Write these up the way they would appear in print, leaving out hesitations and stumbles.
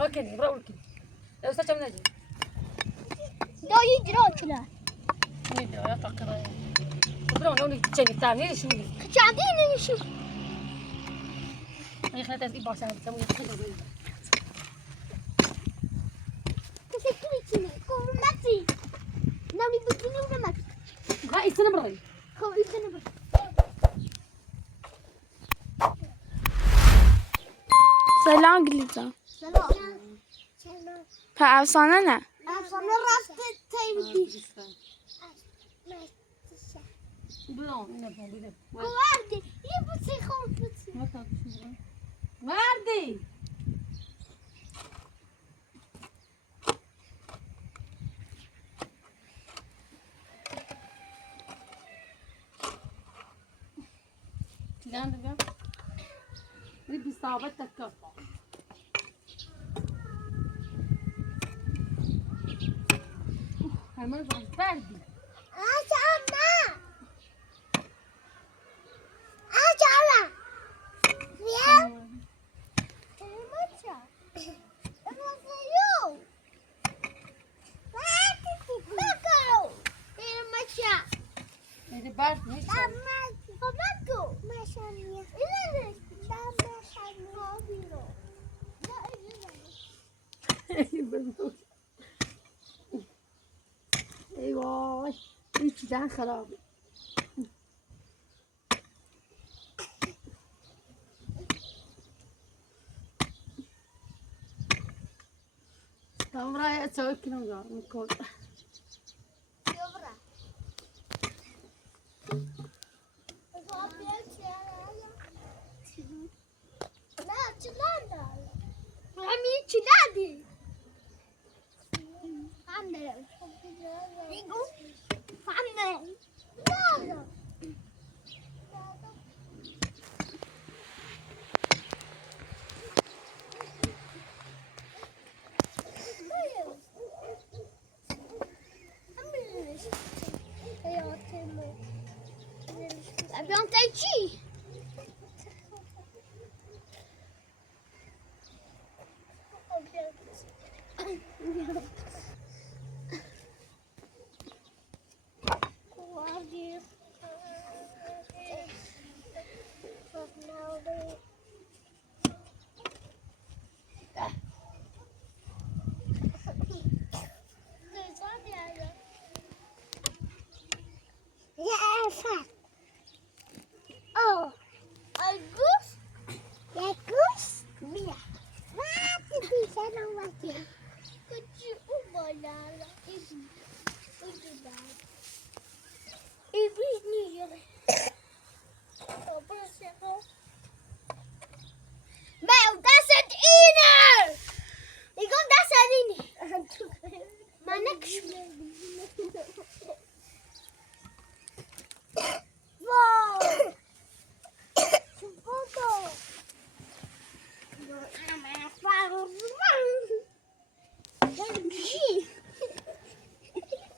اوكي برا اوكي لو استشم نجي دو يجرو كلا نيدو يا فقرة برا نوني تشني تاني شو لي كعدين نشوف هي خلات تجيب باشا تسوي كذا كسكري كوماتي نامي بتجيني ولا هاي السنة براي خو إيشنا سلام گلیزا سلام په افسانه نه أنا رفت تايمتي بلون نه بلون كواردي يبصي خوفتي مردي تلان دقا ربي صابتك كفا هاي ما باردي هذا بارد مش ايوه هيك جان خرابي تمرة تسوي كلام نقول Abbiamo Tai Chi. Yeah, fat. Oh, a goose? Yeah, goose? Yeah. What did you say no what? Could you banana? If you die. If we need you. Meu, that's an inner! You go, that's an inner. My next. Wow!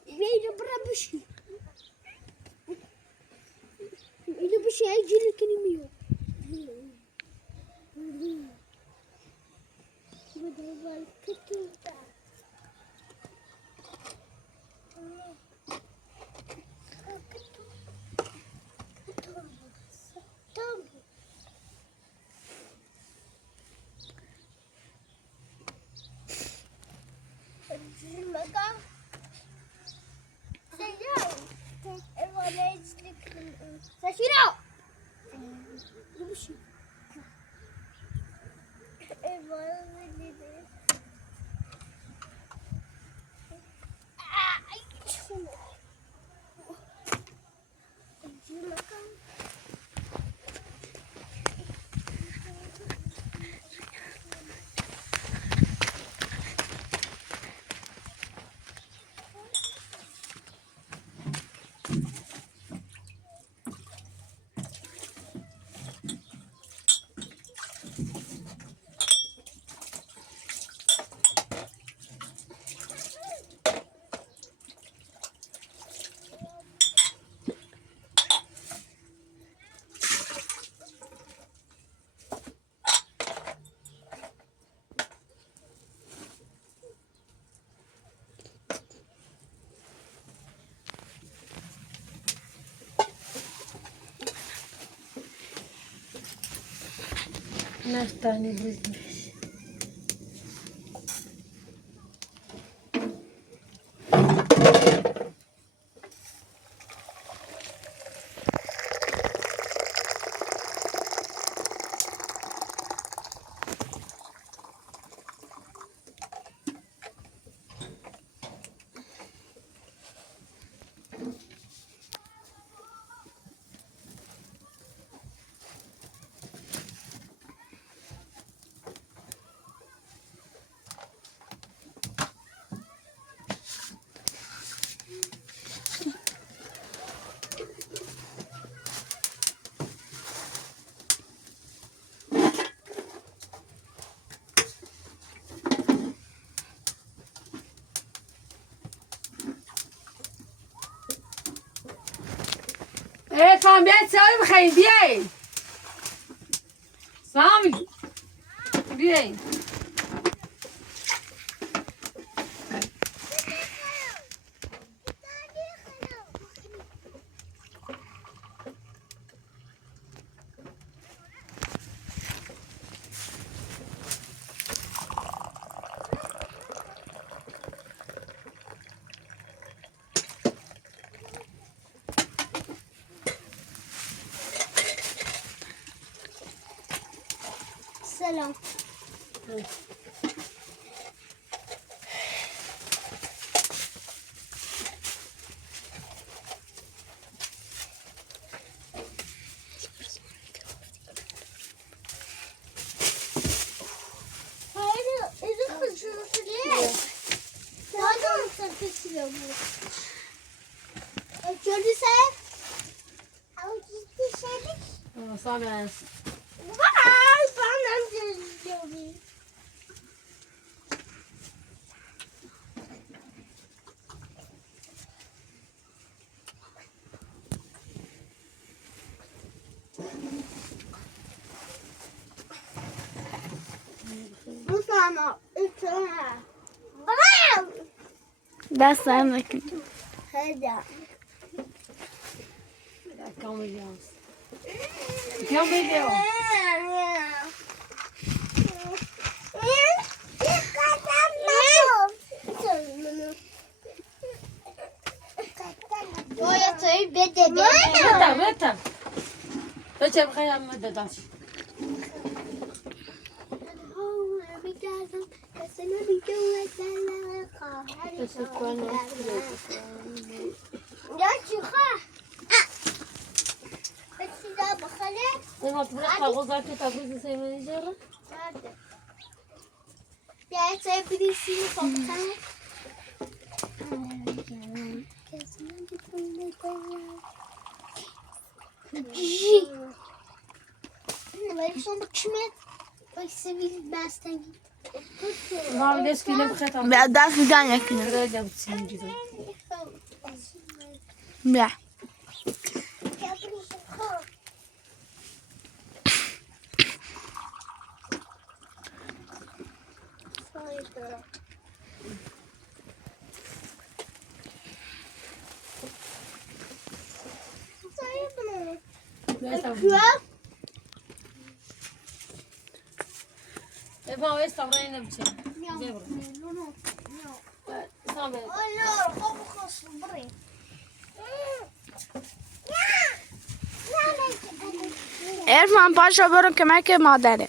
Veio para bushi. Ele bushi é de ele que ele meu. Vou dar que tu tá. Sashiro! نفتنی بزنش. فهم بیاید سواری بخواهید بیاید سامی بیاید سلام سامی هست دست هم نکن. کام بیاس کام بیاس بده بچه بخوایم مده داشت ما تبغى تغوص في تغوص زي ما نجرب ما بدش كنا بخيط بیا دست میدن یکی نه. راجع بتسنجي بیا ما استغرينا بشيء سامي عرفان پاشو برو کمک مادره.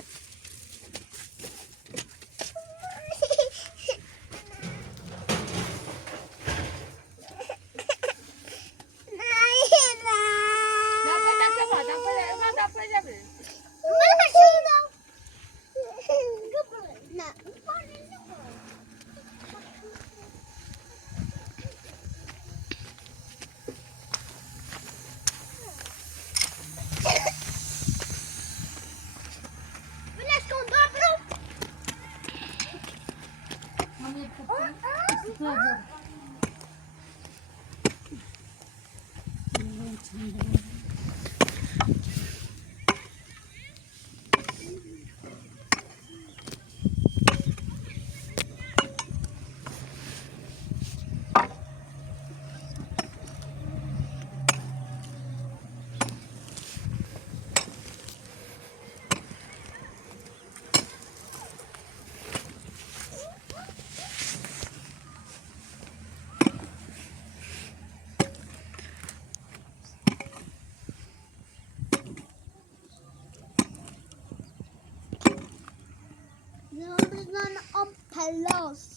بزنن ام پلاس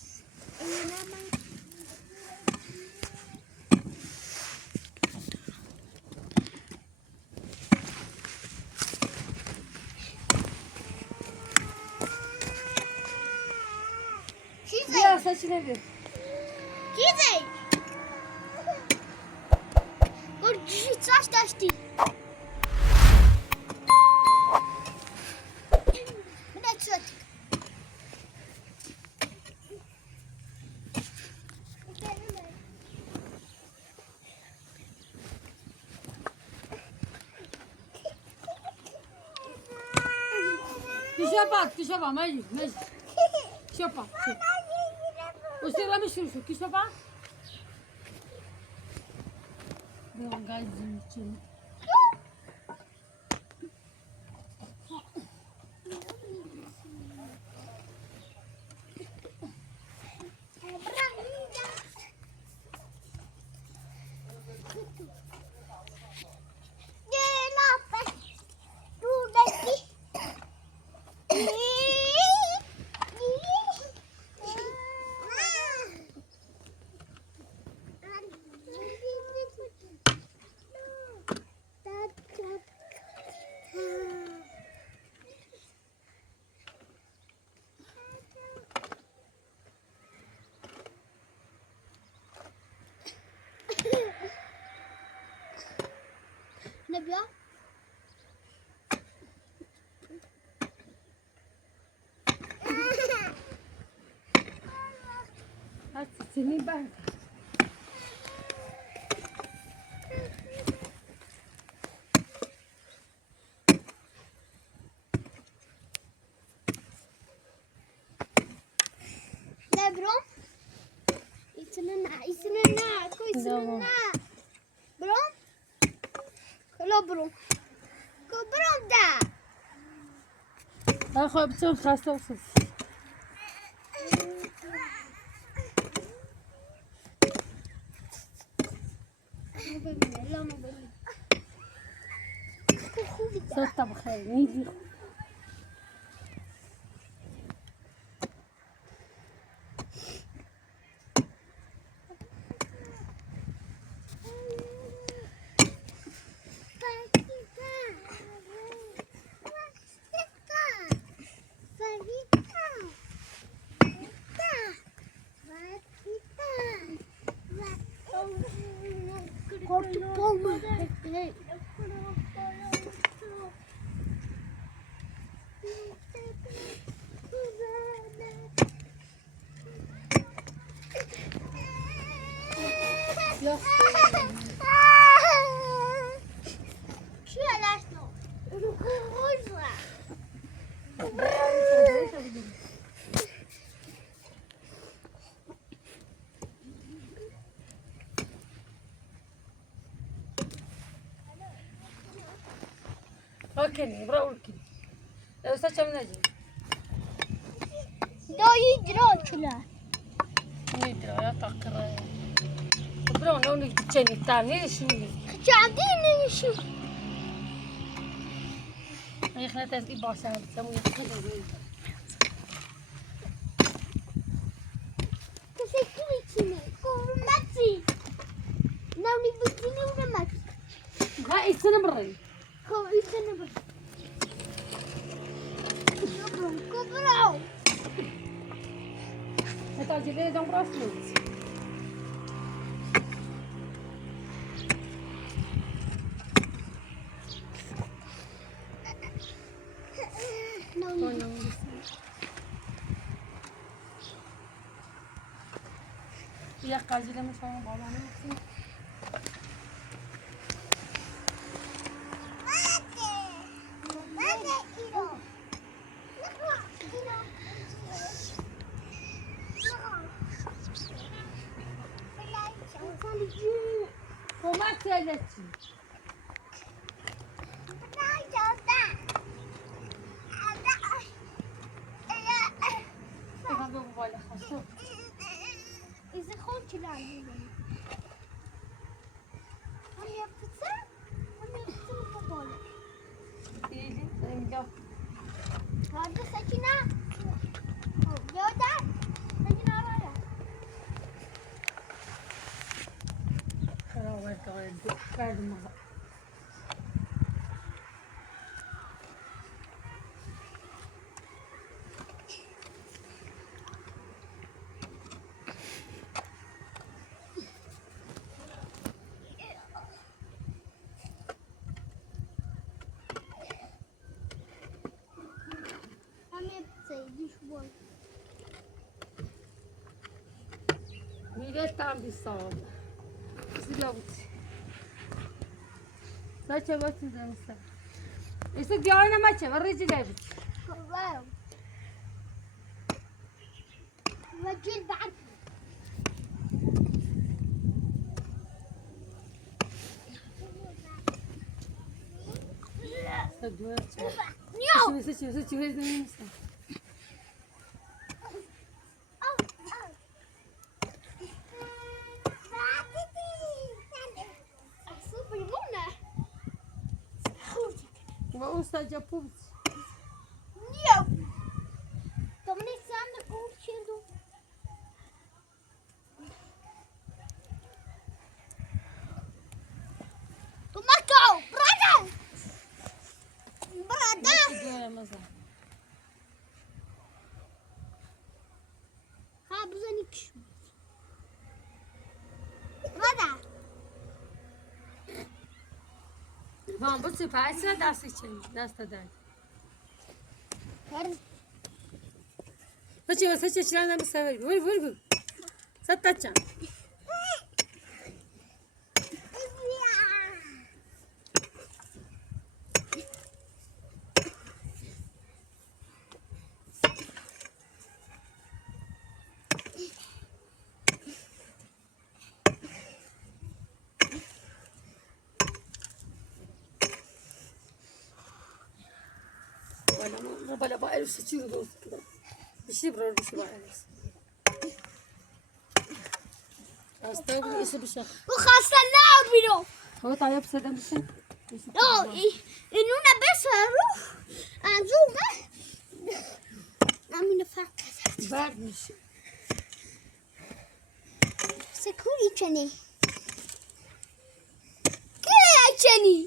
بیا saçını bir. چیزی برو چاش داشتی بده چوت Düşe bak, meclis. Şopa. Usira mı şu, ki şopa? Ben gazim için. Ne bia? Hadi seni ben. Ne bro? İçine ne? Bro? Kalo bro. Bro da. Ben koyup hasta olsun. صوت بخير نيجي Yok. Şu alaşno. Rujla. Okey, bravo ki. Saçım ne diyeyim? Dayı drakula. Nedir ya takır. Bravo ne onu gideceğini tane şimdi. Çadini şu. احنا تسقي بعشان تسوي كذا. Teşekkür içine. Korumatı. Navni bütünü uğramak. ها السنة بري. İçine bak. Kubro. هتا جدي دم براسلوت. يا قاجلة مش عارفة بابا أنا. وما تسالتش. İzi kontrol ediyorum. Onu yaptırsa, onu yaptırsa bu böyle. İyi, rengi. Hadi saçına. tam bir sağ ol. Zılavut. Saça batın demişler. İşte diğerine maça var rıcı devlet. واو وجيل بعد نيو Saçı. أصوب المونة Ve o sadece pubs. نيو طب نفسي عندك قول شيلو توماتو برادو برادو Göremezler. ها بزنك برادو Van bu süpersin ders için. Ders de der. Saçı içlerinden bir sever. Vur. Satacaksın. Bala bala saçıyor da bir şey var. Hasta bir işi bir şey. وخاصة اللاعب هو طيب سلام بس. لا إننا بس أروح أزومه أمين فاكر Vermiş. سكولي تاني كلا تاني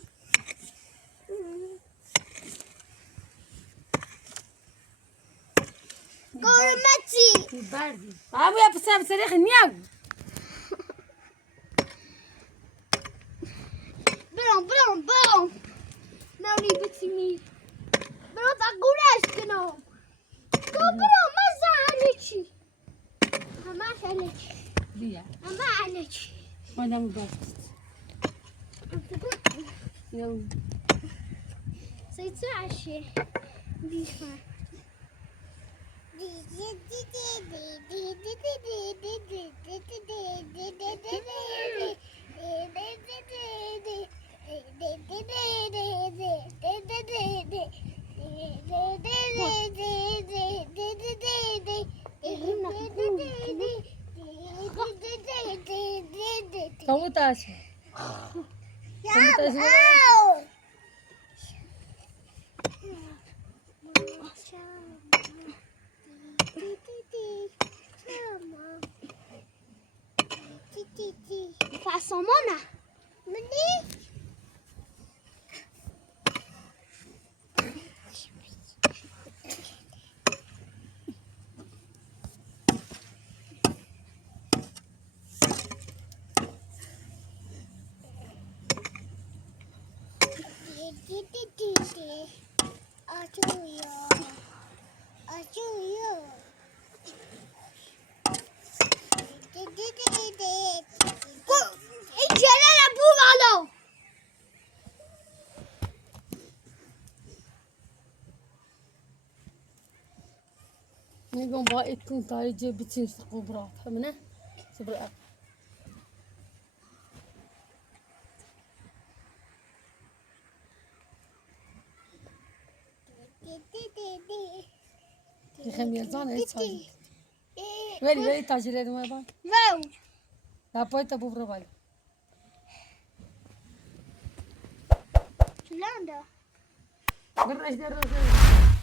قرمتي Verdi. Abi yapsam sarık niye? برام ناوي بتسمي برام أقولش كنا كنا ما زعلتي ما زعلتي Diye. ما عليك Adam bak. Yok. سيتعشى بيفا Kamu taş. Façon mona. Meni. نقوم بايتكم تايجي بتشين سقوبرات همنا سبرا يخم يزان اي تاجي ويلي تاجي لي ما با Wow. لا بويتا بوبرا باي Landa. قرش